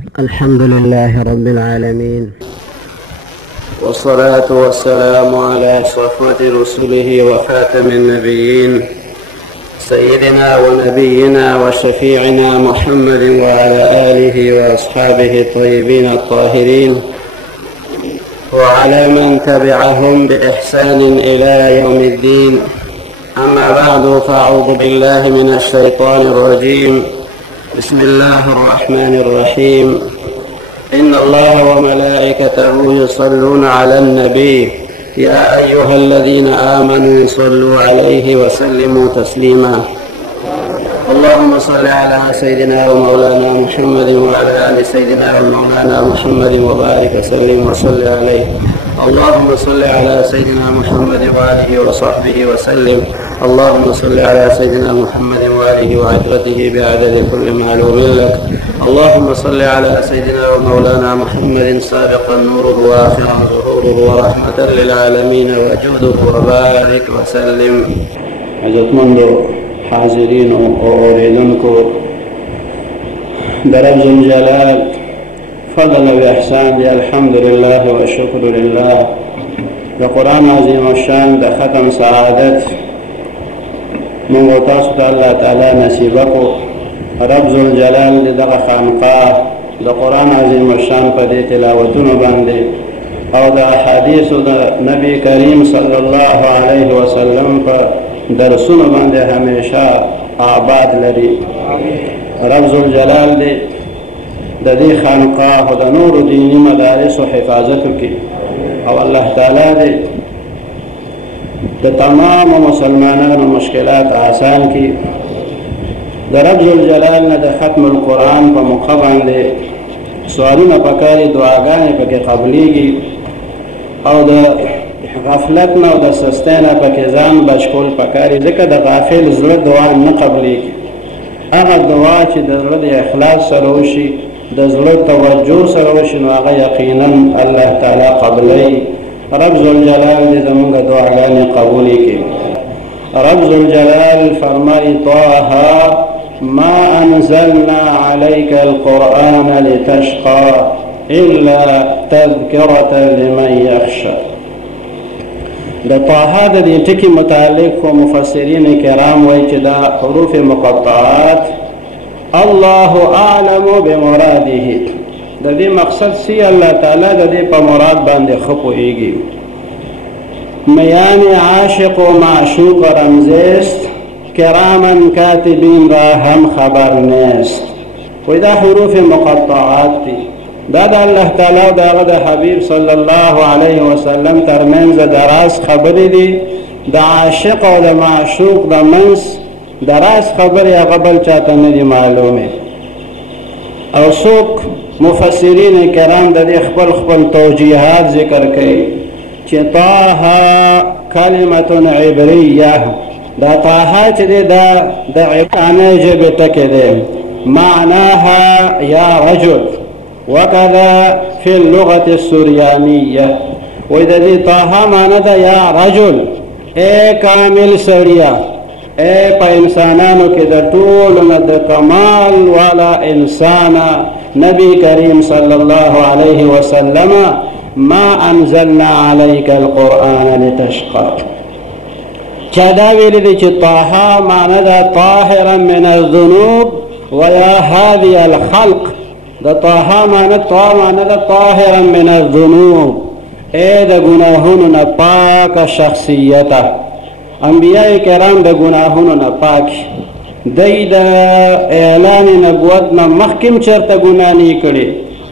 الحمد لله رب العالمين، والصلاة والسلام على صفوة رسله وخاتم النبيين سيدنا ونبينا وشفيعنا محمد وعلى آله وأصحابه الطيبين الطاهرين وعلى من تبعهم بإحسان إلى يوم الدين. أما بعد، فأعوذ بالله من الشيطان الرجيم. بسم الله الرحمن الرحيم. إن الله وملائكته يصلون على النبي يا أيها الذين آمنوا صلوا عليه وسلموا تسليما. اللهم صل على سيدنا ومولانا محمد وعلى آل سيدنا ومولانا محمد وبارك وسلم وصل عليه. اللهم صل على سيدنا محمد وآله وصحبه وسلم. اللهم صل على سيدنا محمد وآله وعترته بعدد كل معلوم لك. اللهم صل على سيدنا ومولانا محمد سابقا نوره وآخرا ظهوره ورحمة للعالمين وجوده وبارك وسلم. عزتمندو حاضرين وأوریدونکو، در رب الجلال فضل و احسان دی الحمدلله و شکر لله. د قرآن عظیم الشان د ختم سعادت موږ تاسو ته الله تعالی نصیبه کو. رب الجلال د دغه خانقاه د قرآن عظیم الشان په دې تلاوتونو باندې او د احادیثو د نبی کریم صلی الله علیه وسلم په درسونو باندې همیشه آباد لري. رب الجلال دې د دې خانقاه او د نورو دینی مدارسو حفاظت وکړي او الله تعالی دې د تمام مسلمانانو مشکلات آسان کړي. د رب الجلال نه د ختم القرآن په موقع باندې سوالونه پکاري، دعاګانې پکې قبلېږي او د غفلت نه او د سستۍ نه پکې ځان بچ کول پکاري، ځکه د غافل زړه دعا نه قبلېږي. هغه دعا چې د زړه د اخلاص سره وشي، د زړه توجه سره وشي، نو هغه یقینا الله تعالی قبلوي. رب ذوالجلال دې زموږ دعاګانې قبولې کړي. رب ذوالجلال فرمایي: طه ما انزلنا عليك القرآن لتشقى إلا تذكرة لمن يخشى. د طه د دې ټکي متعلق خو مفسرین کرام وایي چې دا حروف مقطعات الله اعلم بمراده، د دې مقصد سی الله تعالی د دې په مراد باندې ښه پوهیږي. میان عاشق و معشوق رمزیست، کرامن کاتبین را هم خبر نیست. وی دا حروف مقطعات دی، دا د الله تعالی او دغه د حبیب صلی الله علیه وسلم ترمنځ د راز خبرې دي. د عاشق او د معشوق د منځ د راز خبرې هغه بل چاته نه دي معلومې. او څوک مفسرین کرام د دې خپل خپل توجیهات ذکر کوي چې طه کلمة عبریه، دا طه چې دی دا د عبرانۍ ژبې ټکی دی. معناها یا رجل، وکذا فی اللغة السریانیه. وی د دې طه معنی ده یا رجل، ای کامل سړیه، ای په انسانانو کې د ټولو نه د کمال والا انسانه نبی کریم صلی الله علیه وسلم، ما انزلنا علیک القرآن لتشقى. چا دا ویلی دی چې طه معنی ده طاهرا من الذنوب ویا هادی الخلق. د طه معنی ده طاهرا من الذنوب، ای د ګناهونو نه پاک شخصیته. انبیاء کرام د ګناهونو نه پاک، دی د اعلان نبوت نه مخکم چرته ګناه نه کړي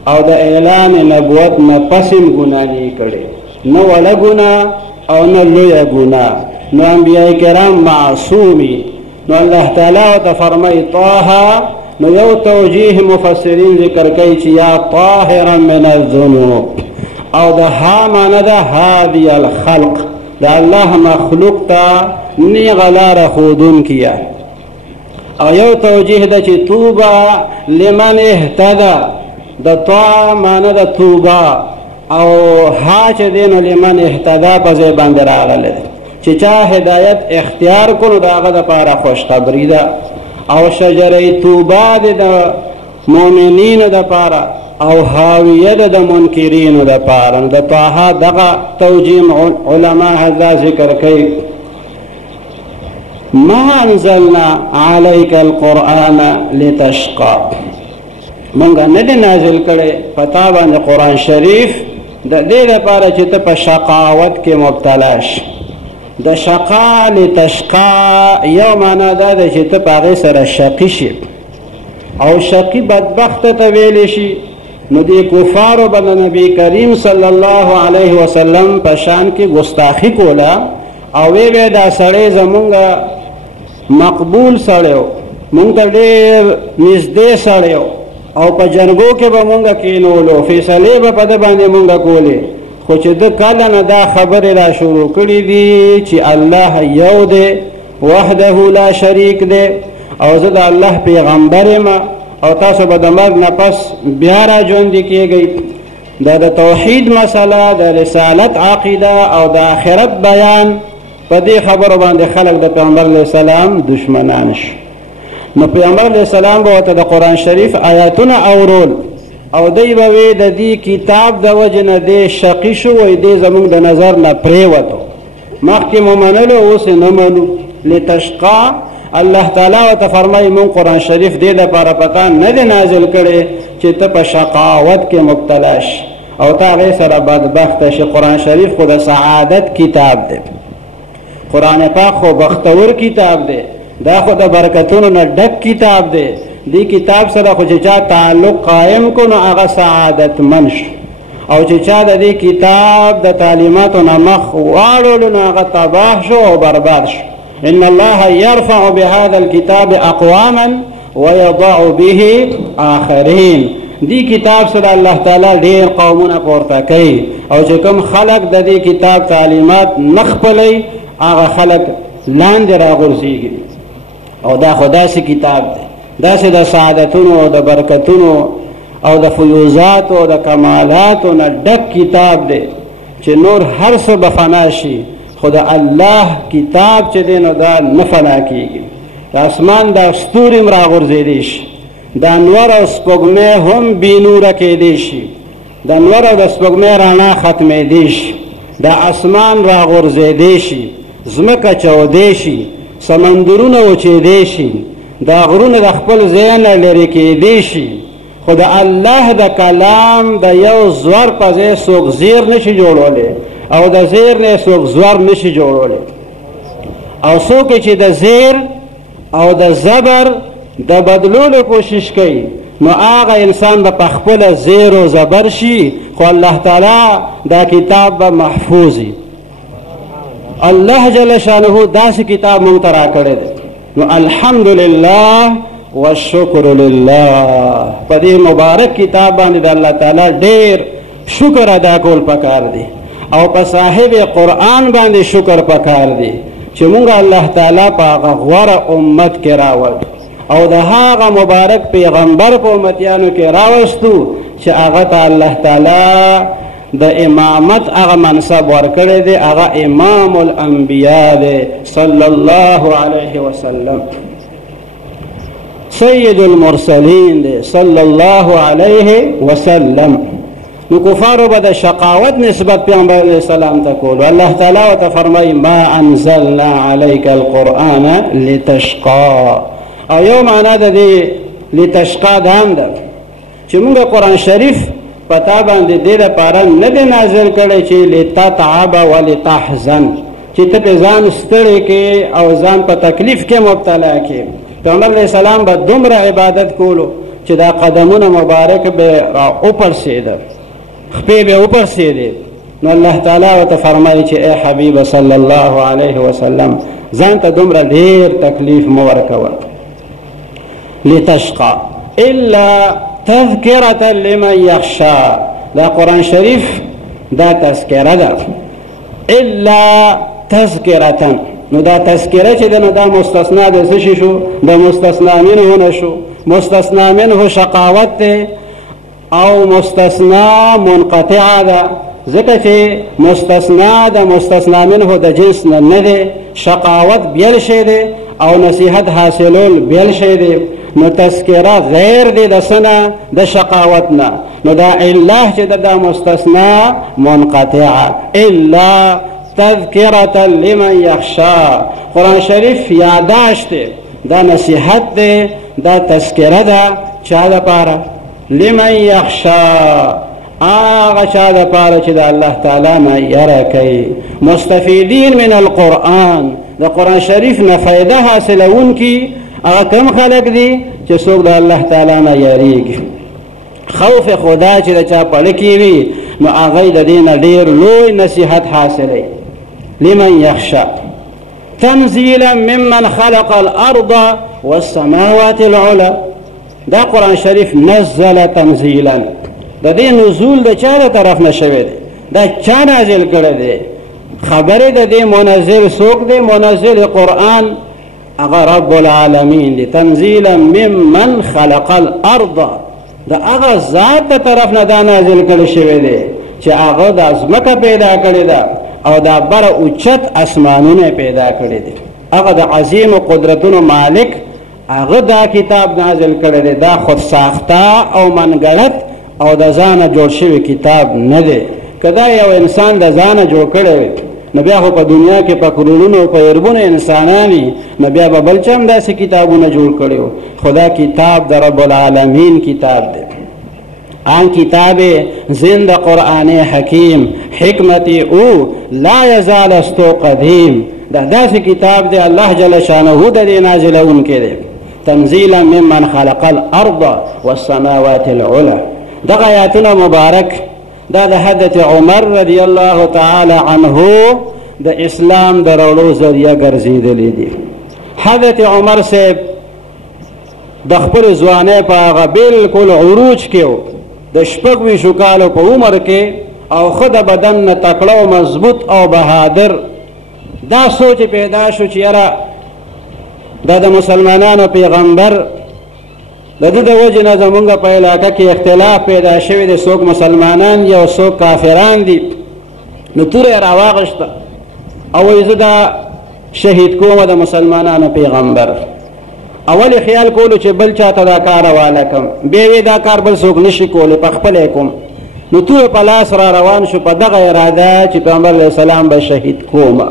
او د اعلان نبوت نه پسم ګناه نه کړي، نه وړه ګناه او نه لویه ګناه. نو انبیاء کرام معصومی. نو الله تعالی ورته فرمایي طه. نو یو توجیه مفسرین ذکر کوي چې یا طاهرا من الذنوب، او د ها معنی ده هادی الخلق، د الله مخلوق ته نیغه لاره ښودونکیه. او یو توجیه ده چې توبه لمن اهتدى، د طه معنی ده توبه، او ها چې دی نو لمن اهتدى په ځای باندې راغلی چې چا هدایت اختیار کړو د هغه دپاره خوشخبري ده. او شجره توبه د مؤمنینو د پاره او حاویه د منکرینو د پاره. د طه دغه توجیم علما هدا ذکر کوي ما انزلنا عليك القرآن لتشقى، مونږ نه دی نازل کړی پتا باندې قرآن شریف د دې لپاره چې ته په شقاوت کې مبتلا شې. د شقا لتشقى یو معنا دا ده چې ته په هغې سره شقي شي او شقي بدبخت ته ویلی شي. نو دې کفارو به د نبي کریم صلی الله علیه وسلم په شان کې ګستاخي کوله او وی به دا سړی زمونږ مقبول سړی و، مونږ ته ډېر نږدې سړی و او په جرګو کې به مونږ کینولو، فیصلې به په ده باندې مونږ کولې. خو چې ده کله نه دا خبرې را شروع کړي دي چې الله یو دی وحده لا شریک دی او زه د الله پیغمبر یم او تاسو به د مرګ نه پس بیا را ژوندي کېږئ، دا د توحید مسله، د رسالت عقیده او د آخرت بیان، په دې خبرو باندې خلک د پیغمبر علیه السلام دشمنان شو. نو پیغمبر علیه السلام به ورته د قرآن شریف آیاتونه اورول او دی به وی د دې کتاب د وجې نه دی شقي شو، وی دی زمونږ د نظر نه پرېوتو، مخکې مو منلو اوس یې نه منو. لتشقى الله تعالی ورته فرمایي مونږ قرآن شریف دې دپاره پتا نه دی نازل کړی چې ته په شقاوت کې مبتلا شي او ته هغې سره بدبخته شي. قرآن شریف خو د سعادت کتاب دی، قرآن پاک خو بختور کتاب دی، دا خو د برکتونو نه ډک کتاب دی. دی کتاب سره خو چې چا تعلق قائم کو نو هغه سعادت من شو، او چې چا د دې کتاب د تعلیماتو نه مخ واړولو نو هغه تباه شو او برباد شو. ان الله يرفع بهذا الكتاب اقواما ويضع به آخرين، دی کتاب سره الله تعالی ډیر قومونه پورته کوي او چې کوم خلق د دې کتاب تعلیمات نه خپلوي هغه خلق لاندې راغورځېږي. او دا خو داسې کتاب دی، داسې د سعادتونو او د برکتونو او د فیوزاتو او د کمالاتو نه ډک کتاب دی چې نور هر څه به فنا شي، خو د الله کتاب چې دی نو دا نه فنا کېږي. د اسمان دا ستوري هم راغورځېدی شي، د انور او سپوږمۍ هم بې نوره کېدی شي، د انور او د سپوږمۍ رڼا ختمېدی شي، د اسمان راغورځېدی شي، ځمکه چودی شي، سمندرونه وچېدی شي، دا غرونه د خپل ځای نه لرې کېدی شي، خو د الله د کلام د یو زور په ځای څوک زیر نشي جوړولی او د زیر نه څوک زور نشي جوړولی. او څوک چې د زیر او د زبر د بدلولو کوشش کوي نو هغه انسان به په خپله زیر و زبر شي، خو الله تعالی دا کتاب به محفوظ وي. الله جل شانه داسې کتاب مونږ ته راکړی دی. نو الحمدلله والشکر لله، په دې مبارک کتاب باندې د الله تعالی ډېر شکر ادا کول پکار دی او په صاحب قرآن باندې شکر پکار دی چې مونږ الله تعالی په هغه غوره امت کې راوړ او د هغه مبارک پیغمبر په امتیانو کې راوستو چې هغه ته الله تعالی د امامت هغه منصب ورکړی دی، هغه امام الانبیاء دی صلی الله علیه وسلم، سید المرسلین دی صلی الله علیه وسلم. نو کفارو به د شقاوت نسبت پیغمبر علیه السلام ته کولو. الله تعالی ورته فرمایي ما انزلنا علیک القرآن لتشقى، او یو معنا د دې لتشقى دا هم ده چې موږ قرآن شریف پتا باندې دې لپاره نه دی نازل کړی چې لتتعب ولتحزن، چې ته پې ځان ستړی کې او ځان په تکلیف کې مبتلا کې. پیغمبر علیه السلام به دومره عبادت کولو چې دا قدمونه مبارک به را وپړسېده، خپې به وپړسېدې. نو الله تعالی ورته فرمایي چې ای حبیب صلی الله علیه وسلم ځان ته دومره ډېر تکلیف مه ورکوه. لتشقى الا تذکرة لمن یخشى، دا قرآن شریف دا تذکره ده، الا تذکرة. نو دا تذکره چې ده نو دا مستثنا د څه شي شو؟ د مستثنا منه نه شو. مستثنا منه شقاوت ده او مستثنا منقطعه ده، ځکه چې مستثنا د مستثنا منه د جنس نه ده. شقاوت بیل شی ده او نصیحت حاصلول بیل شی ده. نو تذکره غیر دی د سنه د شقاوت نه، نو دا الله چې دا مستثنا منقطعه، الا تذکرة لمن یخشا. قرآن شریف یاداشت دی، دا نصیحت دی، دا تذکره ده چا دپاره؟ لمن یخشا، آغا چا دپاره چې د الله تعالی نه یره کوي. مستفیدین من القرآن، د قرآن شریف نه فایده حاصلونکي هغه کم خلق دي چې څوک د الله تعالی نه یریږي. خوف خدا چې د چا پړه کې وي نو هغه د دې نه ډېر لوی نصیحت حاصلوي. لمن یخشا تنزیلا ممن خلق الارض والسماوات العلى. دا قرآن شریف نزل تنزیلا، د دې نزول د چا د طرف نه شوی دی؟ دا چا نازل کړی دی؟ خبره د دې منزل څوک دی؟ منزل قرآن هغه رب العالمین دی. تنزیلا ممن خلق الارض، د هغه ذات د طرف نه دا نازل کړی شوی دی چې هغه د ځمکه پیدا کړې ده او دا بره اوچت اسمانونه پیدا کړي دي. هغه د عظیم قدرتونو مالک، هغه دا کتاب نازل کړی دی. دا خود ساخته او منګړت او د ځانه جوړ شوی کتاب نه دی. که دا یو انسان د ځانه جوړ کړی وي نو بیا خو په دنیا کې په کرونو په اربونو انسانانی، نو بیا به بل چا هم داسې کتابونه جوړ کړي وو. خدا کتاب د رب العالمین کتاب دی. آن کتاب زند قرآن حکیم حکمتی او لا یزال استو قدیم. دا داسې کتاب دی الله جل شانه د دې نازلونکی دی. تنزیلا ممن خلق الارض والسماوات العلى. دغه آیاتونه مبارک دا د حضرت عمر رضی الله تعالی عنه د اسلام د راوړو ذریعہ ګرځېدلی دي. حضرت عمر صاحب د خپل ځوانۍ په هغه بالکل عروج کې و، د 26 کالو په عمر کې، او ښه د بدن نه تکړه او مضبوط او بهادر. دا سوچ پیدا شو چې یاره دا د مسلمانانو پیغمبر د ده د وجې نه زمونږ په علاقه کې اختلاف پیدا شوی دی، څوک مسلمانان دي او څوک کافران دي. نو توره یې راواغشته او وایي زه دا شهید کومه د مسلمانانو پیغمبر. اول خیال کولو چې بل چاته دا کار حواله کم، بیا وی دا کار بل څوک نشي کولی، په خپله کوم. نو توره په لاس را روان شو په دغه اراده چې پیغمبر علیه السلام به شهید کومه.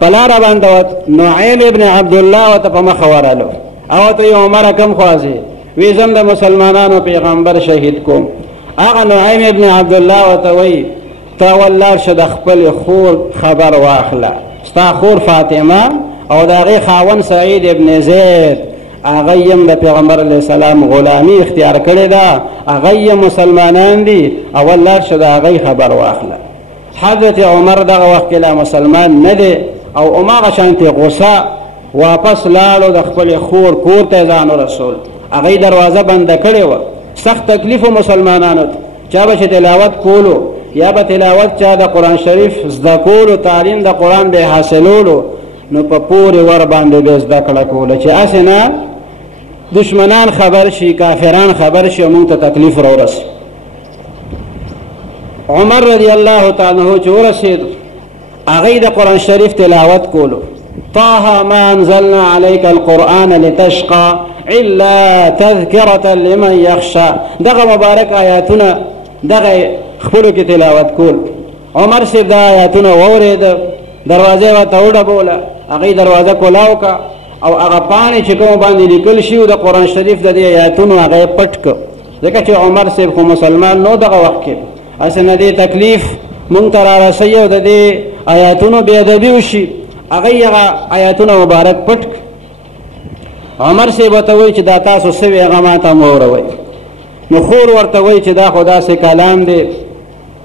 په لاره باندې نعیم ابن عبدالله ورته په مخه ورالو او ته یې عمره کم خوازې وی زم د مسلمانانو پیغمبر شهید کوم. هغه نعیم ابن عبدالله ورته وایي ته ولار شه د خپل خور خبر واخله، ستا خور فاطمه او د هغې خاوند سعید ابن زید هغه یم د پیغمبر علیه السلام غلامي اختیار کړې ده، هغه یم مسلمانان دي، او ولار شه د هغې خبر واخله. حضرت عمر دغه وخت کې لا مسلمان نه دی او هماغه شانتې غصه واپس لاړو د خپل خور کور ته ځان ورسول. هغې دروازه بنده کړې وه، سخت تکلیف و مسلمانانو ته. چا به چې تلاوت کولو یا به تلاوت چا د قرآن شریف زده کولو، تعلیم د قرآن به حاصلولو، نو په پورې ور باندې به زده کړه کوله چې هسې نه دشمنان خبر شي، کافران خبر شي او موږ ته تکلیف راورسي. عمر رضی الله تعالی عنہ چې ورسېد هغې د قرآن شریف تلاوت کولو. طه ما انزلنا عليك القرآن لتشقى الا تذکرة لمن یخشى. دغه مبارک آیاتونه دغه خپلو کې تلاوت کول. عمر صاحب دا آیاتونه واورېده، دروازه ورته وډبوله، هغې دروازه کولاو که او هغه پاڼې چې کوم باندې لیکل شوي د قرآن شریف د دې آیاتونو هغه یې پټ که، ځکه چې عمر صاحب خو مسلمان نو دغه وخت کې هسې نه دې تکلیف مونږ ته رارسوي او د دې آیاتونو بې ادبي وشي، هغې هغه آیاتونه مبارک پټ که. عمر صاحب ورته وایي چې دا تاسو څه وي هغه ما ته هم واوروئ. نو خور ورته وایي چې دا خو داسې کلام دی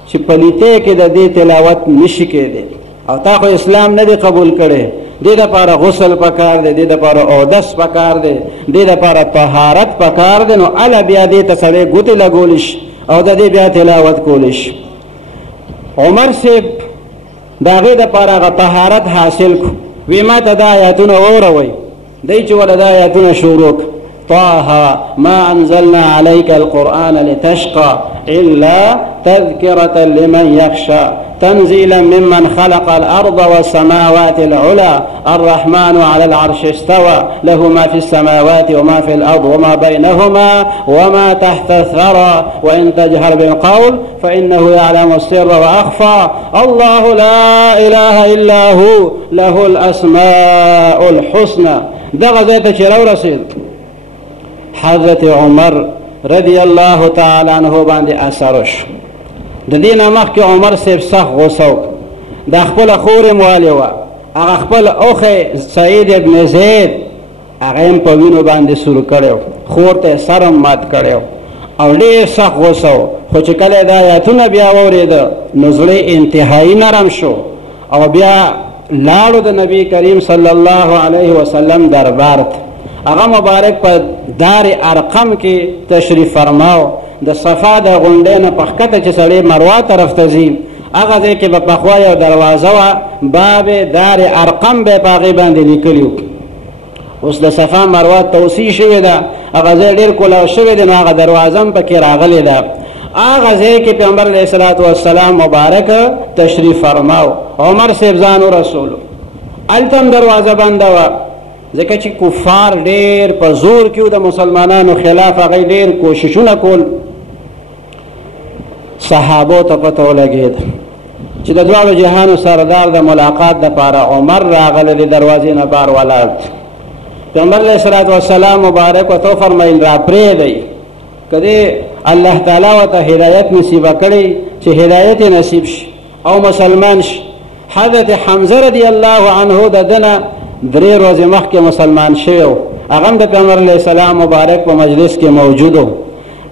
چې پلیتۍ کې د دې تلاوت نشي کېدی، او تا خو اسلام نه دی قبول کړی، دې دپاره غسل پکار دی، دې دپاره اودس پکار دی، دې دپاره طهارت پکار دی. نو اله بیا دې ته سړی ګوتې لګولی شي او د دې بیا تلاوت کولی شي. عمر صاحب د هغې دپاره هغه طهارت حاصل کړو. وی ما ته دا آیاتونه واوروئ. دی چې وله دا آیاتونه شروع کړه. طه ما انزلنا عليك القرآن لتشقى الا تذکرة لمن یخشى تنزيلا ممن خلق الأرض والسماوات العلى الرحمن على العرش استوى له ما في السماوات وما في الأرض وما بينهما وما تحت الثرى وإن تجهر بالقول فإنه يعلم السر وأخفى الله لا إله إلا هو له الأسماء الحسنى. دغه ځای ته چې راورسېد حضرت عمر رضی الله تعالی عنہ باندې اثر وشو. د دې نه مخکې عمر صاحب سخت غوسه وکړه. د خپله خور یې موالې وه، هغه خپل اوښی سعید ابن زید هغه هم په وینو باندې سور کړی و، خور ته یې سر هم مات کړی و او ډېر سخت غوسه و. خو چې کله یې دا آیتونه بیا واورېده نو زړه انتهایي نرم شو او بیا لاړو د نبی کریم صلی الله علیه وسلم دربار ته. هغه مبارک په دار ارقم کې تشریف فرماو. د صفا د غونډۍ نه په ښکته چې سړی مروه طرف ته ځي هغه ځای کې به پخوا یو دروازه وه، باب دار ارقم به یې په هغې باندې لیکلي وو. اوس د صفا مروه توسیع شوې ده، هغه ځای ډېر کولاو شوی دی، نو هغه دروازه هم پکې راغلې ده. هغه ځای کې پیغمبر علیه الصلاة والسلام مبارک تشریف فرماو. عمر صاحب ځان ورسولو. هلته هم دروازه بنده وه، ځکه چې کفار ډېر په زور کې و د مسلمانانو خلاف، هغوی ډېر کوششونه کول. صحابو ته پته ولګېد چې د دواړو جهانو سردار د ملاقات دپاره عمر راغلی د دروازې نه بار ولاړ. پیغمبر علیه الصلاة والسلام مبارک ورته وفرمیل را پرېږدئ، که دې الله تعالی ورته هدایت نصیبه کړی چې هدایت یې نصیب شي او مسلمان شي. حضرت حمزه رضی الله عنه د ده نه 3 ورځې مخکې مسلمان شوی و، هغه هم د پیغمبر علیه السلام مبارک په مجلس کې موجود و.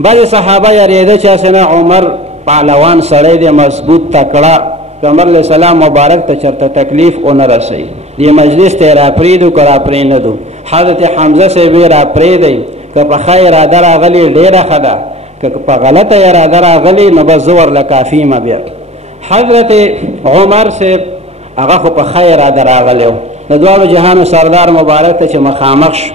بعضې صحابه یېرېده چې هسې نه عمر پهلوان سړی دی، مضبوط تکړه، پیغمبر علیه السلام مبارک ته چېرته تکلیف ونه رسوي، دې مجلس ته یې را پرېږدو که را پرېنږدو. حضرت حمزه صاحب یې را پرېږدئ، که په ښه اراده راغلي ډېره ښه ده، که په غلطه اراده راغلي نو بس زه ورله کافي یم. بیا حضرت عمر صاحب هغه خو په ښه اراده راغلی و، د دواړو جهانو سردار مبارک ته چې مخامخ شو.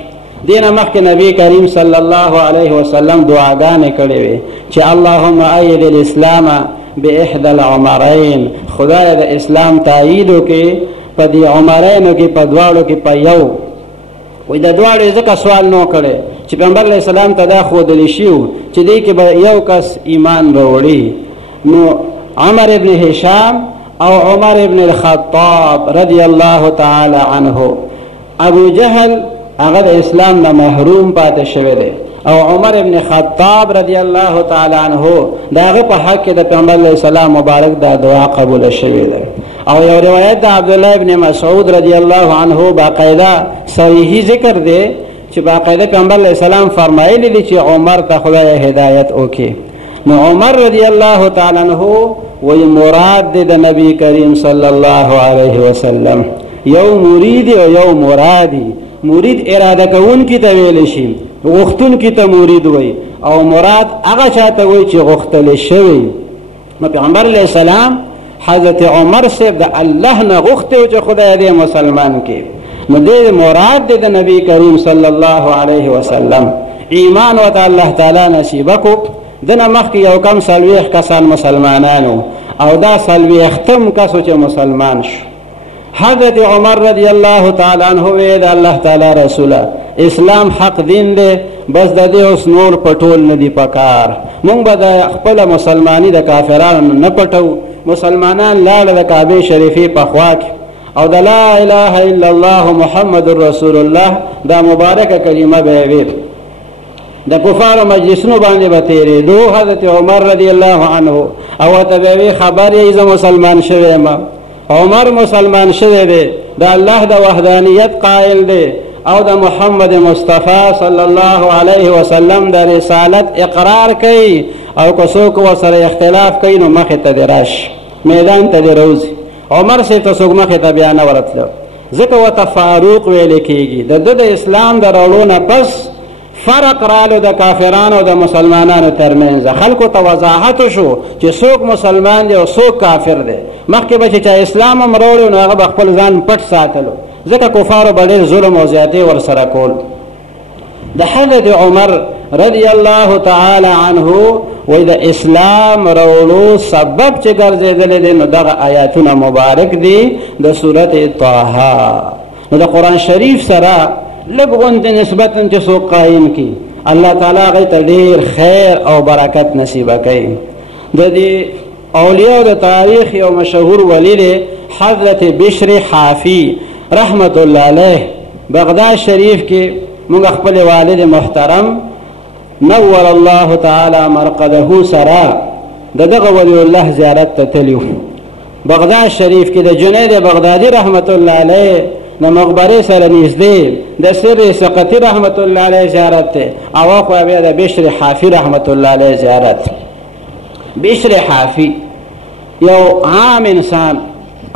دې نه مخکې نبی کریم صلی الله علیه وسلم دعاګانې کړې وې چې اللهم اید الاسلام باحدى العمرین، خدای د اسلام تایید وکړي په دې عمرینو کې، په دواړو کې په یو. وایي د دواړو یې ځکه سوال نو کړی چې پیغمبر علیه السلام ته دا ښودلی شي و چې دې کې به یو کس ایمان راوړي. نو عمر ابن هشام او عمر ابن الخطاب رضی الله تعالی عنه. ابو جهل هغه د اسلام نه محروم پاتې شوی دی او عمر ابن خطاب رضی الله تعالی عنه د هغه په حق کې د پیغمبر علیه السلام مبارک دا دعا قبوله شوې ده. او یو روایت د عبدالله ابن مسعود رضی الله عنه باقاعده صحیحي ذکر دی چې باقاعده پیغمبر علیه السلام فرمایلی دي چې عمر ته خدای هدایت وکړي. نو عمر رضی الله تعالی عنه وی مراد دی د نبی کریم صلی الله علیه وسلم، یو مرید او یو مرادی. مرید اراده کون کی ته ویل شي، غختون کی ته مرید وای، او مراد هغه چاته وای چې غختل شوی. نو پیغمبر علیه السلام حضرت عمر صاحب د الله نه غوښتي چې خدای دې مسلمان کې. نو دې مراد دی د نبی کریم صلی الله علیه وسلم. ایمان و الله تعالی نصیب کو. دنه مخکې یو کم 40 کسان مسلمانانو او دا 40ختم کسو چې مسلمان شو. حضرت عمر رضی الله تعالی عنہ وی د الله تعالی رسوله اسلام حق دین دی، بس د دې اوس نور پټول نه دی پکار. مونږ به د خپل مسلمانی د کافرانو نه پټو. مسلمانان لاړه د کعبه شریفې په خوا کې او د لا اله الا الله محمد رسول الله دا مبارکه کلمه به وي. د کفارو مجلسونو باندې به تېرېدو حضرت عمر رضی الله عنه او ته به وي خبر یې زه مسلمان شوی یم. عمر مسلمان شوی دی، د الله د وحدانیت قائل دی او د محمد مصطفی صلی الله علیه وسلم د رسالت اقرار کوي. او که څوک ورسره اختلاف کوي نو مخې ته دې راشي، میدان ته دې روځي. عمر صاحب ته څوک مخې ته بیا نه ورتلو، ځکه ورته فاروق ویل کېږي. د ده د اسلام د راوړو نه پس فرق رالو د کافرانو او د مسلمانانو ترمنځ. خلکو ته وضاحت شو چې څوک مسلمان دی او څوک کافر دی. مخکې به چې اسلام هم راوړی نو هغه به خپل ځان پټ ساتلو، ځکه کفارو به ډېر ظلم او زیاتې ورسره کول. د حضرت عمر رضی الله تعالی عنه وای د اسلام راوړو سبب چې ګرځېدلی دی نو دغه آیاتونه مبارک دي د سورة طه. نو د قرآن شریف سره لږ غوندې نسبتا چې څوک قایم کي الله تعالی هغوی ته ډېر خیر او برکت نصیبه کوي. د دې اولیاء د تاریخ یو مشهور ولی دی حضرت بشر حافی رحمت الله علیه. بغداد شریف کې موږ خپل والد محترم نور الله تعالی مرقده سره د دغه ولی الله زیارت ته تللي. بغداد شریف کې د جنید بغدادي رحمت الله علیه د مقبرې سره نږدې د سر سقطي رحمت الله علیه زیارت دی او اخوا بیا د بشر حافي رحمت الله علیه زیارت. بشر حافي یو عام انسان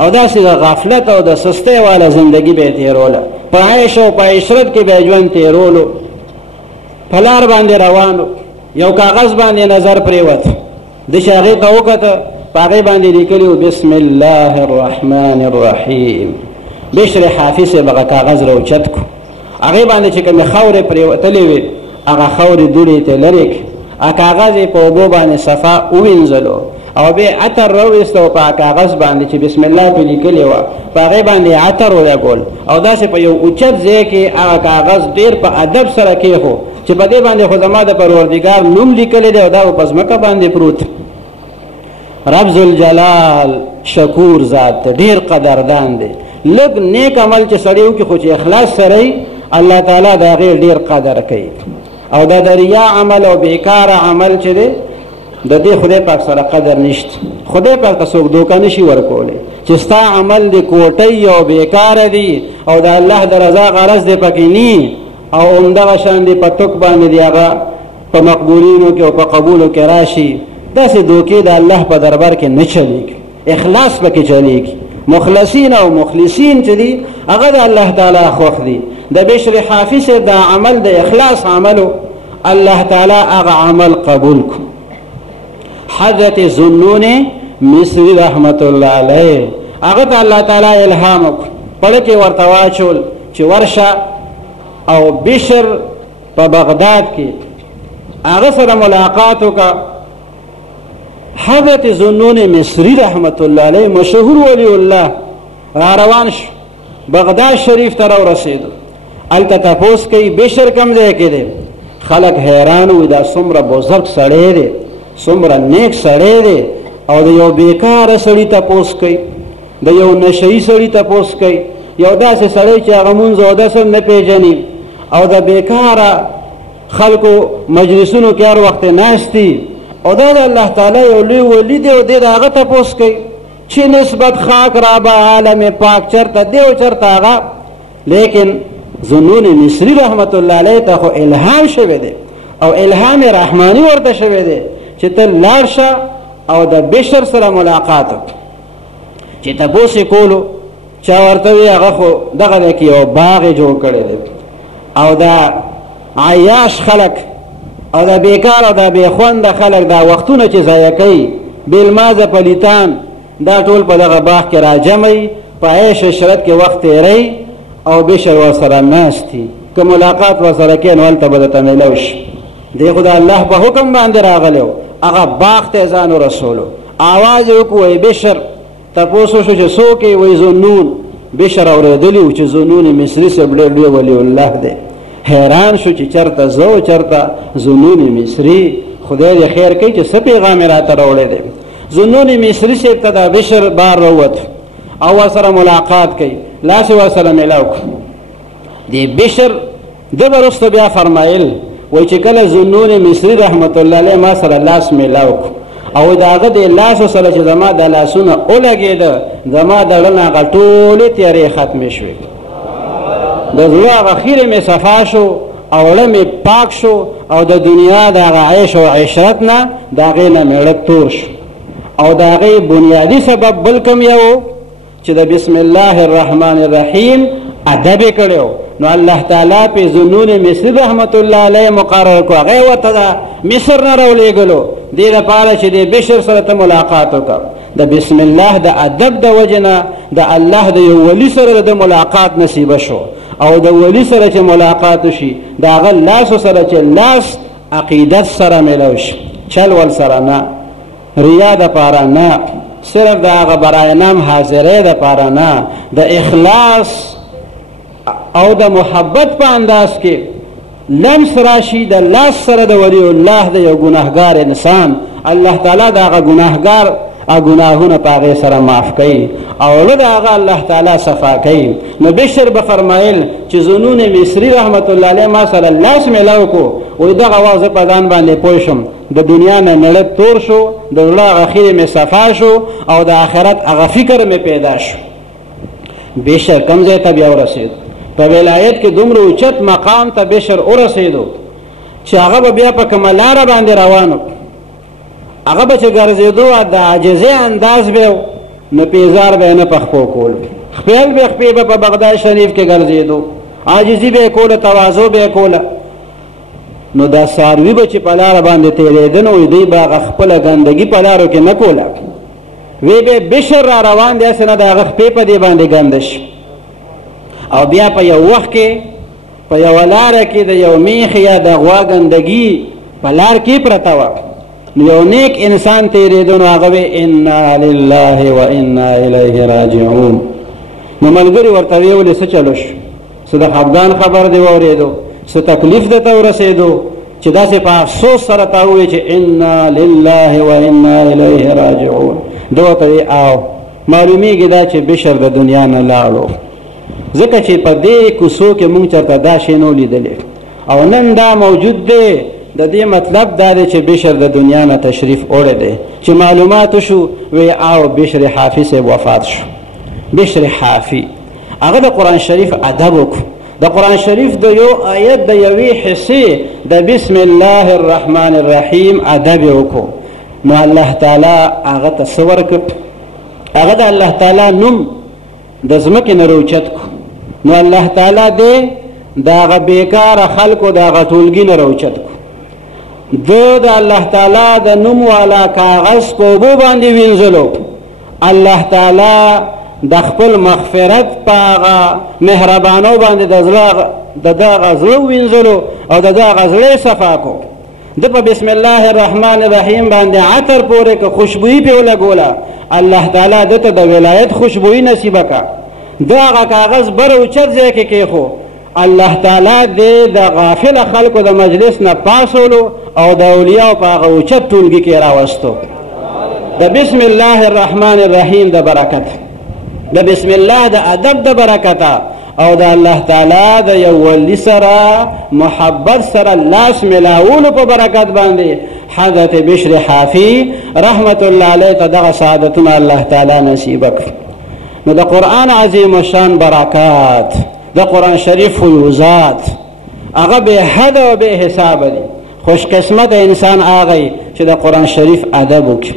او داسې د غفلت او د سستۍ والا زندگی به یې تېروله، په عیش او په عشرت کې به یې ژوند تېرولو، په لار باندې روانو، یو کاغذ باندې نظر پرېوت، ده چې هغې ته وکته په هغې باندې لیکلي و بسم الله الرحمن الرحیم. بشر حافي صاحب هغه کاغذ راوچت کړو، هغې باندې چې کومې خاورې پرېوتلې وې هغه خاورې دوړې ته لرې کړې، هغه کاغذ یې په اوبو باندې صفا ووینځلو او بیا عطر راویسته او په کاغذ باندې چې بسم الله پې لیکلې وه په هغې باندې عطر ولګول او داسې په یو اوچت ځای کې هغه کاغذ ډېر په ادب سره کېښو چې په دې باندې خو زما د پروردګار نوم لیکلی دی او دا په ځمکه باندې پروت. رب ذوالجلال شکور ذات ډېر قدردان دی. لږ نیک عمل چې سړی وکړي خو چې اخلاص سره یي الله تعالی د هغې ډېر قدر کوي. او دا د ریا عمل او بیکاره عمل چې دی د دې خدای پاک سره قدر نشته. خدای پاک ته څوک دوکه نشي ورکولی چې ستا عمل د کوټۍ او بیکاره دی او د الله د رضا غرض دی پکې نی او همدغه شان دی په توک باندې دی هغه په مقبولینو کې او په قبولو کې راشي. داسې دوکې د الله په دربار کې نه چلیږي، اخلاص پکې چلیږي. مخلصین او مخلصین چې دي هغه د الله تعالی خوښ دي. د بشر حافي صاحب دا عمل د اخلاص عملو الله تعالی هغه عمل قبول کړو. حضرت ذوالنون مصری رحمت الله علیه هغه ته الله تعالی الهام وکړو، پړه کې ورته واچول چې ورشه او بشر په بغداد کې هغه سره ملاقات وکړه. حضرت ذوالنون مصری رحمت الله علیه مشهور ولی الله را روان شو، بغداد شریف ته راورسېدو. هلته تپوس کوي بشر کوم ځای کې دی؟ خلک حیران وي دا څومره بزرګ سړی دی، څومره نیک سړی دی او د یو بیکاره سړي تپوس کوي، د یو نشهي سړي تپوس کوي، یو داسې سړی چې هغه مونځ اودس هم نه پېژني او د بیکاره خلکو مجلسونو کې هر وخت ناست دي او دا د الله تعالی یو لوی ولی دی او دی د هغه تپوس کوي چې نسبت خاک را به عالم پاک چرته دی او چرته هغه. لیکن ذوالنون مصری رحمت الله علیه ته خو الهام شوی دی او الهام رحمانی ورته شوی دی چې ته لاړ شه او د بشر سره ملاقات وکړه. چې تپوس یې کولو چا ورته وي هغه خو دغه دی کې یو باغ یې جوړ کړی دی او دا عیاش خلک او دا بیکار او دا بیخونده خلک دا وختونه چې ضایع کوي بېلمازه پلیتان دا ټول په دغه باغ کې راجمعي په عیش عشرت کې وخت تېروي او بشر ورسره ناست دي. که ملاقات ورسره کوي نو هلته به درته میلو شي. دی خو د الله په حکم باندې راغلی و، هغه باغ ته ځان ورسولو. آواز یې وکړو وایي بشر. تپوس وشو چې څوک یې؟ وایي ذوالنون. بشر اورېدلي و چې ذوالنون مصري صاحب ډېر لوی ولی الله دی. حیران شو چې چرته زه او چرته ذوالنون مصري. خدای دې خیر کوي چې څه پیغام یې راته راوړی دی. ذوالنون مصري صاحب ته دا بشر بار راووت او ورسره ملاقات کوي، لاس یې ورسره میلاو کړ. دې بشر ده به وروسته بیا فرمایل وایي چې کله ذوالنون مصري رحمت الله علیه ما سره لاس میلاو کړ او د هغه د لاسو سره چې زما د لاسونه ولګېده زما د زړه نه هغه ټولې تیارې ختمې شوې، د زړه هغه خیرې مې صفا شو او زړه مې پاک شو او د دنیا د هغه عیش او عشرت نه د هغې نه مې زړه تور شو. او د هغې بنیادي سبب بل کوم یو چې د بسم الله الرحمن الرحیم ادب یې کړی و نو الله تعالی پې ذوالنون مصري رحمت الله علیه مقرر کړو. هغې ورته د مصر نه راولېږلو دې لپاره چې د بشر سره ته ملاقات وکړه. د بسم الله د ادب د وجې نه د الله د یو ولي سره د ملاقات نصیبه شو او د ولی سره چې ملاقات وشي د هغه لاسو سره چې لاس عقیدت سره میلاو شي، چل ول سره نه، ریا دپاره نه، صرف د هغه برای نام حاضرۍ دپاره نه، د اخلاص او د محبت په انداز کې لمس راشي د لاس سره د ولی الله د یو ګناهګار انسان، الله تعالی د هغه ګناهګار گناهونه په هغې سره معاف کوي او له د هغه الله تعالی صفا کوي. نو بشر به فرمایل چې ظنون مصري رحمت الله علیه ما سره لاس میلاو کو، وایي دغه وخت زه په ځان باندې پوه شم د دنیا نه نړۍ تور شو، د زړه هغه خیرې مې صفا شو او د آخرت هغه فکر مې پیدا شو. بشر کوم ځای ته بیا ورسېدو؟ په ولایت کې دومره اوچت مقام ته بشر ورسېدو چې هغه به بیا په کومه لاره باندې روانو، هغه به چې ګرځېدو د عاجزۍ انداز به نو پیزار به نه په خپو کول، خپل به خپې به په بغداد شریف کې ګرځېدو، عاجزي به یې کوله، تواضع به یې کوله. نو دا څاروي به چې په لاره باندې تېرېده نو دوی به هغه خپله ګندګي په لارو کې نه کوله، وی به بشر را روان دی هسې نه د هغه خپې په دې باندې ګنده شي. او بیا په یو وخت کې په یوه لاره کې د یو میخ یا د غوا ګندګي په لار کې پرته وه، یو نیک انسان تیرېدو نو هغه وی انا لله و انا الیه راجعون. نو ملګري ورته ویې ولې څه چلو شو؟ څه د خفګان خبر دې واورېدو؟ څه تکلیف درته ورسېدو چې داسې په افسوس سره تا ووایې چې انا لله و انا الیه راجعون؟ ده ورته وی او معلومیږي دا چې بشر د دنیا نه لاړو، ځکه چې په دې کوڅو کې مونږ چېرته دا شی نه لیدلی او نن دا موجود دی. د دې مطلب دا دی چې بشر د دنیا نه تشریف وړی دی. چې معلومات شو وی او بشر حافي صاحب وفات شو. بشر حافي هغه د قرآن شریف ادب وکړو، د قرآن شریف د یو آیت د یوې حصې د بسم الله الرحمن الرحیم ادب یې وکړو. نو الله تعالی هغه ته څه ورکړ؟ هغه د الله تعالی نوم د ځمکې نه راوچت کړو. نو الله تعالی دې د هغه بېکاره خلکو د هغه ټولګي نه راوچت کړو. د الله تعالی د نوم والا کاغذ په اوبو باندې وینځلو، الله تعالی د خپل مغفرت په هغه مهربانو باندې د دغه زړه وینځلو او د دغه زړه صفا کو. د په بسم الله الرحمن الرحیم باندې عطر پورې که خوشبویي پې ولګوله، الله تعالی دته د ولایت خوشبویي نصیبه کا. دغه کاغذ بر اوچت ځای کې کېښو، الله تعالی دې د غافل خلکو د مجلس نه پاسولو او د اولیاء په هغه اوچت ټولګي کې راوستو. د بسم الله الرحمن الرحیم د برکت، د بسم الله د ادب د برکته او د الله تعالی د یو ولی سره محبت سره لاس ملاولو په برکت باندې حضرت بشر حافي رحمت الله علیه ته دغه سعادتونه الله تعالی نصیب کړ. نو د قرآن عظیم الشان برکات، د قرآن شریف فیوزات هغه بے حد او بے حساب دي. خوش قسمت انسان هغه چې د قرآن شریف ادب وکړي،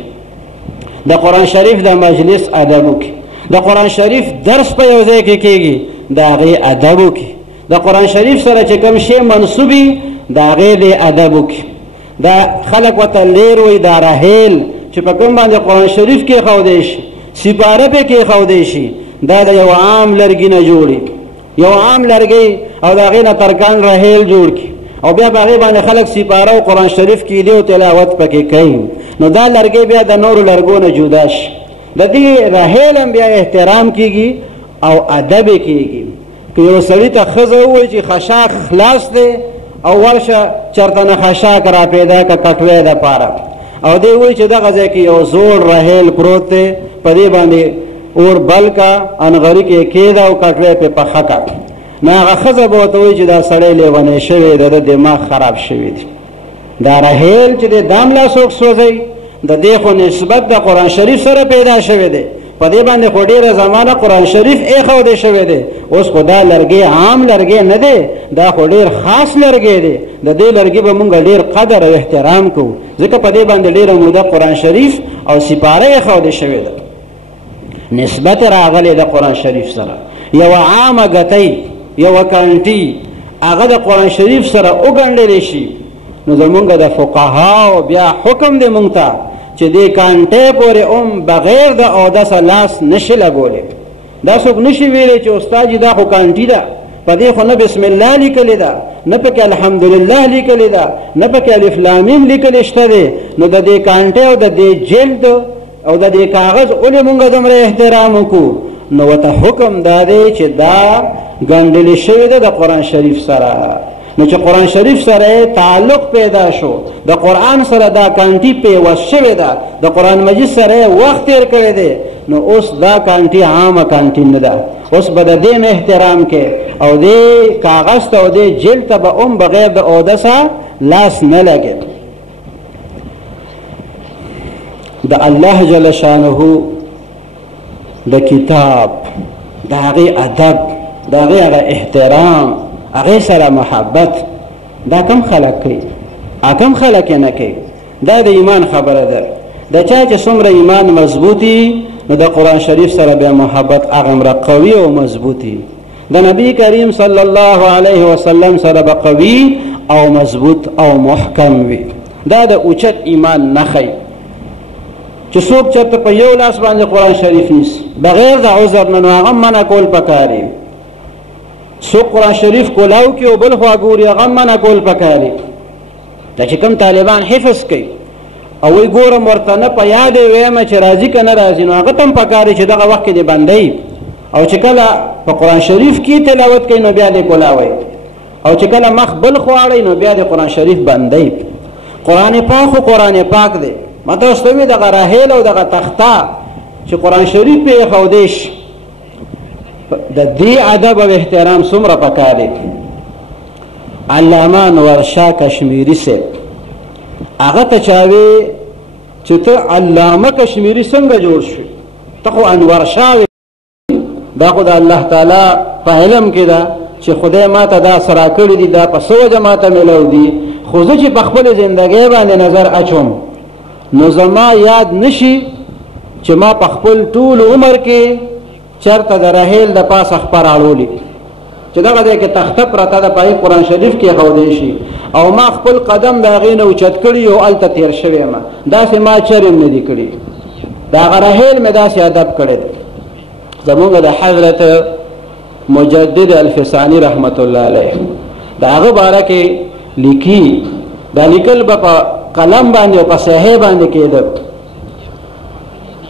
د قرآن شریف د مجلس ادب وکړي، د قرآن شریف درس په یو ځای کې کېږي د هغې ادب وکړي، د قرآن شریف سره چې کوم شی منسوبي د هغې د ادب وکړي. دا خلک ورته لیر وایي دا رحیل چې په کوم باندې قرآن شریف کېښودی شي، سپاره پې کېښودی شي، دا د یو عام لرګي نه جوړي، یو عام لرګی او د هغې نه ترکان رحیل جوړ کړي او بیا په هغې باندې خلک سپاره او قرآن شریف کیدي او تلاوت پکې کوي. نو دا لرګی بیا د نورو لرګو نه جدا شي، د دې رحیل هم بیا احترام کیږي او ادب یې کیږي. که یو سړي ته ښځه ووایي چې خشاک خلاص دی او ورشه چېرته نه خشاک را پیدا که کټوی دپاره، او دی وایي چې دغه ځای کې یو زوړ رحیل پروت دی، په دې باندې اور بل کا انغري کې کېده او کټوی پې پخه کا، نو هغه ښځه به ورته وایي چې دا سړی لیونی شوی دی، د دماغ خراب شوی دی. دا رحیل چې دی دام لا څوک سوځوي، د دې خو نسبت د قرآن شریف سره پیدا شوی دی، په دې باندې خو ډېره زمانه قرآن شریف ایښودی شوی دی. اوس خو دا لرګی عام لرګی نه دی، دا خو ډېر خاص لرګی دی. د دې لرګي به مونږ ډېر قدر او احترام کوو، ځکه په دې باندې ډېره موده قرآن شریف او سپاره ایښودی شوی ده. نسبت راغلی د قرآن شریف سره. یو عامه ګتۍ، یو کانټي هغه د قرآن شریف سره وګنډلی شي، نو زمونږ د فقهاو بیا حکم دی مونږ ته چې دې کانټۍ پورې بغیر د اودسه لاس نشي لګولی. دا څوک نشي ویلی چې استاد جي دا خو کانټي ده، په دې خو نه بسم الله لیکلې ده، نه پکې الحمدلله لیکلې ده، نه پکې الف لام میم لیکل شته دی. نو د دې کانټې او د دې جلد او د دې کاغذ ولې مونږ دومره احترام وکړو؟ نو ورته حکم دا دی چې دا ګنډلې شوې ده د قرآن شریف سره. نو چې قرآن شریف سره تعلق پیدا شو، د قرآن سره دا کانټي پیوست شوې ده، د قرآن مجید سره وخت تیر کړی دی، نو اوس دا کانټي عامه کانټي نه ده. اوس به د دې احترام کې او دې کاغذ ته او دې جلد ته به بغیر د اودسه لاس نه لګي. د الله جل شانه د کتاب د هغې ادب د هغې هغه احترام هغې سره محبت دا کم خلک کوي؟ کم خلک یې نه کوي. دا د ایمان خبره ده. د چا چې څومره ایمان مضبوطي نو د قرآن شریف سره بیا محبت هغومره قوي او مضبوطي. د نبی کریم صلی الله علیه وسلم سره به قوي او مضبوط او محکم وي. دا د اوچت ایمان نښی چې څوک چېرته په یو لاس باندې قرآن شریف نیسي بغیر د عذر نه، نو هغه منع کول پکاري. څوک قرآن شریف کولاو کې او بل خوا ګوري، هغه منع کول پکاري. دا چې کوم طالبان حفظ کوي او وی ګورم ورته نه په یاد ویمه چې راځي که نه راځي، نو هغه ته هم پکاري چې دغه وخت کې دې بندوي. او چې کله په قرآن شریف کې تلاوت کوي نو بیا دې کولاوئ، او چې کله مخ بل خواړئ نو بیا دې قرآن شریف بندوي. قرآن پاک خو قرآن پاک دی. ما تاسو ته وی دغه راهیل او دغه تخته چې قرآن شریف پې ایښودی شي، د دې ادب او احترام څومره پکار دی. علامه انورشاه کشمیری صاحب هغه ته چا وی چې ته علامه کشمیری څنګه جوړ شوې؟ ته خو انورشاه وې. دا خو د الله تعالی په علم کې ده چې خدای ما ته دا سره کړي دي، دا په څه وجه ما ته میلاو دي. خو زه چې په خپلې زندګۍ باندې نظر اچوم نو زما یاد نشي چې ما په خپل ټول عمر کې چرته د رحیل د پاسه خبر اړولی چې دغه ځای کې تخته پرته ده، پای قرآن شریف کې ایښودی شي او ما خپل قدم د هغې نه اوچت کړي او هلته تېر شوی یم. داسې ما چرې نه دي کړي. د هغه رحیل مې داسې ادب کړی دی. زمونږ د حضرت مجدد الفسانی رحمت الله علیه د هغه باره کې لیکي. دا لیکل به په قلم باندې او په صحیح باندې کېده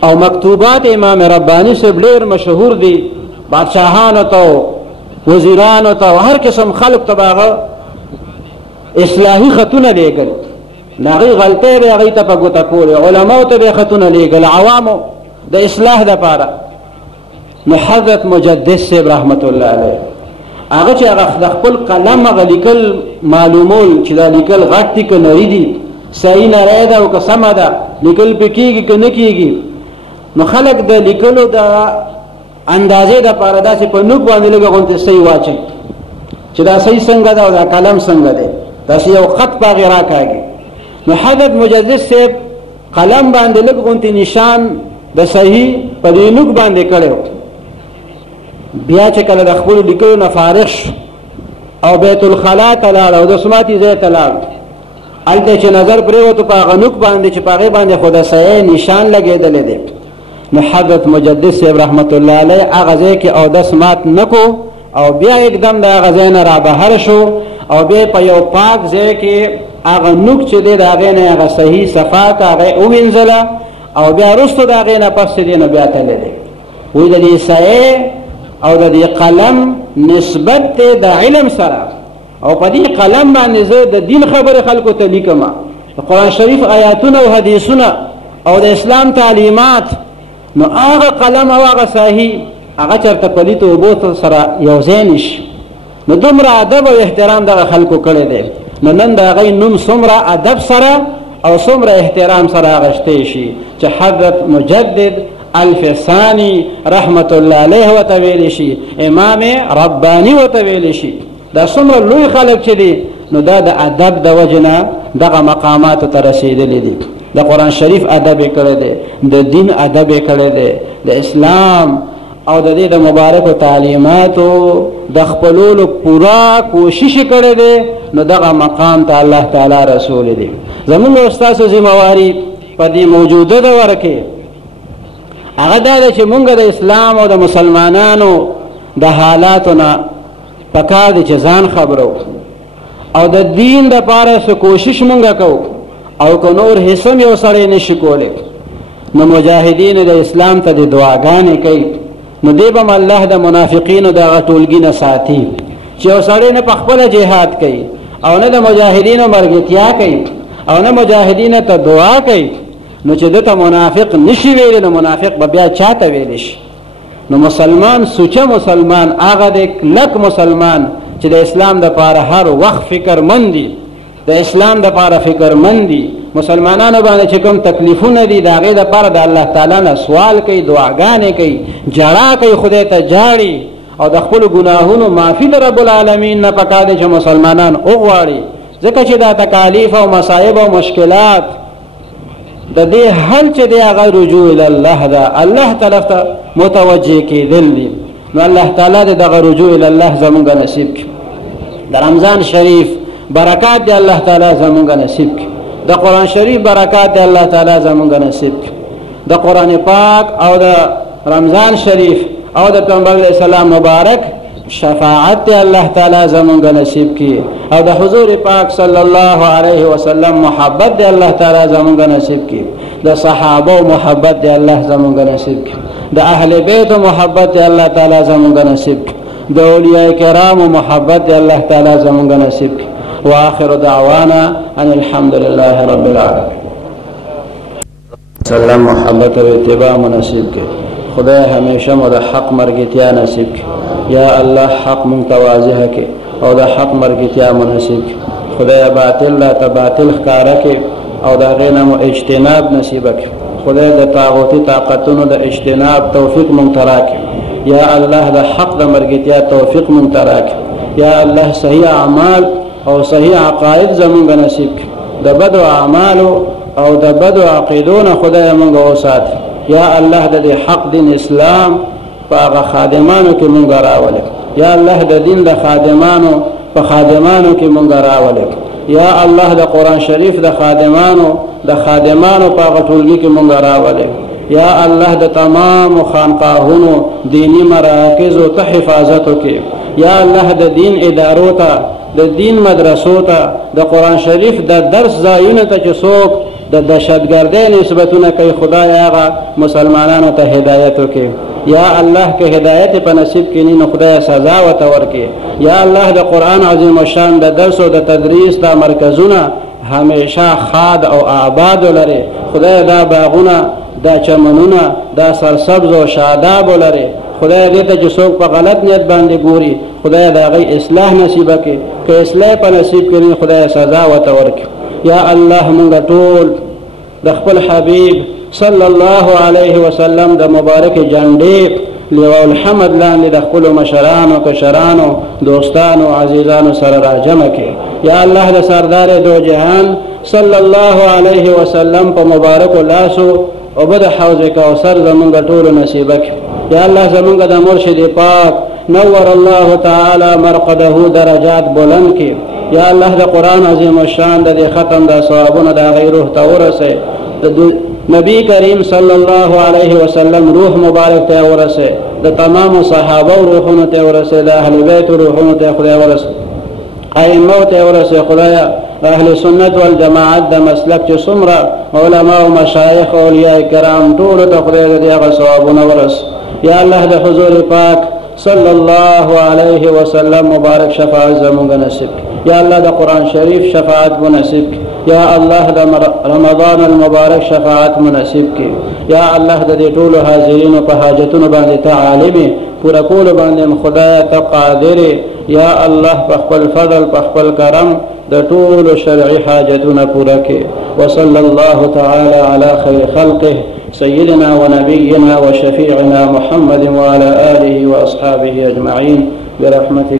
او مکتوبات امام ربانی صاحب ډېر مشهور دي. بادشاهانو ته وزیرانو ته هر قسم خلق ته به هغه اصلاحي خطونه لیږل، د هغې غلطۍ به هغوی ته په ګوته کولې، علماو ته به یې خطونه لیږل عوامو د اصلاح دپاره. نو حضرت مجدد صاحب رحمت الله علیه هغه چې هغه د خپل قلم هغه لیکل معلومول چې دا لیکل غټ دي که نري دي، صحیح نری ده او که سمه ده، لیکل پې کېږي که نه کېږي. نو خلک د لیکلو د اندازې دپاره داسې په نوک باندې لږه غوندې صحیح واچوي چې دا صحیح څنګه ده او دا قلم څنګه دی، داسې یو خط په هغې راکاږي. نو حضرت مجدد صاحب قلم باندې لږ غوندې نشان د صحیح په دې نوک باندې کړی. بیا چې کله د خپلو لیکلو نه فارغ شو او بیت الخلا ته لاړ او د سماتي ځای ته لاړ، هلته چې نظر پرېوتو په هغه نوک باندې چې په هغې باندې خو د صحیح نشان لګېدلی دی. نو حضرت مجدد صاحب رحمت الله علیه هغه ځای کې اودس مات نه کو او بیا एकदम د هغه ځای نه رابهر شو او بیا په یو پاک ځای کې هغه نوک چې دی د هغې نه هغه صحیح صفا که هغه یې ووینځله او بیا وروستو د هغې نه پس چې دی نو بیا تللی دی. وایي د دې صحیح او د دې قلم نسبت دی د علم سره او په دې قلم باندې زه د دین خبرې خلکو ته لیکم، د قرآن شریف آیاتونه او حدیثونه او د اسلام تعلیمات. نو هغه قلم او هغه صحیح هغه چېرته پلیتو اوبو سره یو ځای نشي. نو دومره ادب او احترام دغه خلکو کړی دی. نو نن د هغې نوم څومره ادب سره او څومره احترام سره اخیستی شي چې حضرت مجدد الفسانی رحمت الله علیه ورته ویلی شي، امام ربانی ورته ویلی شي. دا څومره لوی خلک چې دي نو دا د ادب د وجې نه دغه مقاماتو ته رسېدلي دي. د قرآن شریف ادب یې کړی دی، د دین ادب یې کړی دی، د اسلام او د دې د مبارکو تعلیماتو د خپلولو پوره کوشش یې کړی دی. نو دغه مقام ته الله تعالی رسولی دی. زمونږ او ستاسو ذمهواري په دې موجوده دور کې هغه دا ده چې مونږ د اسلام او د مسلمانانو د حالاتو نه پکار دی چې ځان خبرو او د دین د پاره څه کوشش مونږه کوو او که نور حصم یو سړی نشي کولی نو مجاهدین د اسلام ته د دعاګانې کوي نو دی به الله د منافقینو دغه ټولګي نه ساتي چې یو سړی نه په خپله جهاد کوي او نه د مجاهدینو مرګتیا کوي او نه مجاهدینو ته دعا کوي نو چې دته منافق نشي ویلی نو منافق به بیا چاته ویلی شي نو مسلمان سوچه مسلمان هغه د کلک مسلمان چې د اسلام د پاره هر وخت فکرمند دي د اسلام د پاره فکرمند دي مسلمانانو باندې چې کوم تکلیفونه دي د هغې دپاره د الله تعالی نه سوال کوي دعاګانې کوي جړا کوي خدای ته جاړي او د خپلو ګناهونو معافي د رب العالمین نه پکار دی چې مسلمانان وغواړي ځکه چې دا تکالیف او مصایب او مشکلات د دې حل چې دی هغه رجوع الله ده الله طرف ته متوجه کېدل دي نو الله تعالی د دغه رجوع الله زمونږ نصیب کړي د رمضان شریف برکات دی الله تعالی زمونږ نصیب کړي د قرآن شریف برکات دی الله تعالی زمونږ نصیب کړي د قرآن پاک او د رمضان شریف او د پیغمبر علیه السلام مبارک شفاعت دی الله تعالی زمونږ نصیب کړي او د حضور پاک صلی الله علیه وسلم محبت دی الله تعالی زمونږ نصیب کړي د صحابه محبت دی الله زمونږ نصیب کړي د اهل بیت محبت دی الله تعالی زمونږ نصیب کړي د اولیاء کرام محبت دی الله تعالی زمونږ نصیب کړي واخر دعوانا ان الحمد لله رب العالمين سلام محبت و اتباع نصیب کړي خدای همیشه مو د حق مرګتیا نصیب کړي یا الله حق متواضع کړي او د حق مرګتیا نصیب کړي خدای باطل لا باطل ښکارا کړي او د هغې نه مو اجتناب نصیب کړي خدای د طاغوتي طاقتونو د اجتناب توفیق مونږ ته راکړي یا الله د حق د مرګتیا توفیق مونږ ته راکړي یا الله صحیح اعمال او صحیح عقاید زمونږ نصیب کړي د بدو اعمالو او د بدو عقیدو نه خدای مونږ وساتي یا الله د حق دین اسلام په هغه خادمانو کې مونږ راولې یا الله د دین د خادمانو په خادمانو کې مونږ راولې یا الله د قرآن شریف د خادمانو په هغه ټولګي کې مونږ راولې یا الله د تمام خانقاهونو دینی مراکزو ته حفاظت وکړي یا الله د دین ادارو ته د دین مدرسو ته د قرآن شریف د درس ځایونو ته چې څوک د دهشتګردۍ نسبتونه کوي خدای هغه مسلمانانو ته هدایت وکړي یا الله که هدایت په نصیب کړي نو خدای سزا ورته ورکړي یا الله د قرآن عظیم الشان د درس او د تدریس دا مرکزونه همیشه خاد او آباد ولري خدای دا باغونه دا چمنونه دا سرسبز او شاداب ولري خدای دې ته چې څوک په غلط نیت باندې ګوري خدای د هغې اصلاح نصیب کړي که اصلاح په نصیب کړي خدای سزا ورته ورکړي یا الله مونږ ټول د خپل حبیب صلی الله علیه وسلم د مبارک جنډې لواء الحمد لاندې د خپلو مشرانو کشرانو دوستانو عزیزانو سره راجمع کړي یا الله د سردار دو جهان صلی الله علیه وسلم په مبارکو لاسو اوبه د حوض کوثر زمونږ ټولو نصیبه کړي یا الله زمونږ د مرشد پاک نور الله تعالی مرقده درجات بلند کړي یا الله د قرآن عظیم الشان د ختم د ثوابونو د هغې روح ته ورسئ د نبی کریم صلی الله علیه وسلم روح مبارک ته ورسئ د تمامو صحابه روحونو ته ورسئ د اهل بیت روحونو ته خدای ورسئ ائمو ته ورسئ خدایا د اهل سنت والجماعت د مسلک چې څومره علما او مشایخ او اولیاء کرام ټولو ته خدای د هغه ثوابونه ورسئ یا الله د حضور پاک صلی الله علیه وسلم مبارک شفاعت زمونږ نصیب یا الله د قرآن شریف شفاعت منصیب یا الله د رمضان المبارک شفاعت منصیب کی یا الله د دې ټولو حاضرینو په حاجتونو باندې ته عالم پورا کول باندې خدای ته قادر یا الله په خپل فضل په خپل کرم د ټولو شرعي حاجتونه پورا کړي وصلی الله تعالی علی خیر خلقه سيدنا ونبينا وشفيعنا محمد وعلى آله وأصحابه أجمعين برحمتك